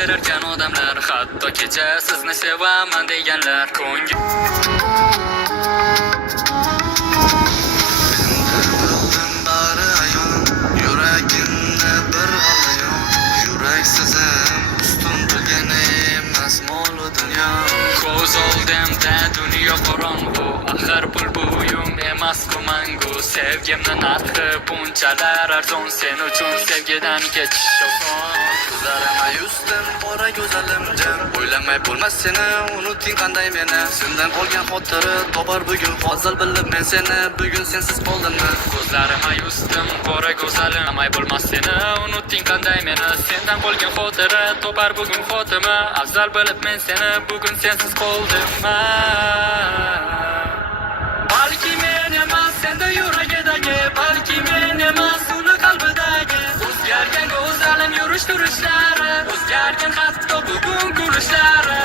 o'zgararkan odamlar, hatto kecha sizni sevaman deganlar. Ko'ngil bari ayon, yuragimda bir g'alayon. Yuraksizim ustun bilgani emas mol-u dunyo. Ko'z oldimda dunyo qorong'u, axir pul bu uyum emas-ku mangu. Sevgimni narxi bunchalar arzon, sen uchun sevgidan kechish oson. Ko'zlarim ayusdim, bora go'zalim jim, o'ylamay bo'lmas seni, unuting qanday meni. Sendan qolgan xotira topar bugun, hozir bilib men seni, bugun sensiz qoldimmi. Ko'zlarim ayusdim, bora go'zalim, o'ylamay bo'lmas seni, unuting qanday meni. Sendan qolgan xotira topar bugun xotima, afzal bilib men seni, bugun sensiz qoldimmi. Balki men emas senda yuragidagi, balki men emas uni qalbidagi. O'zgargan go'zalim yurish turishlari, o'zgargan hatto bugun kulishlari.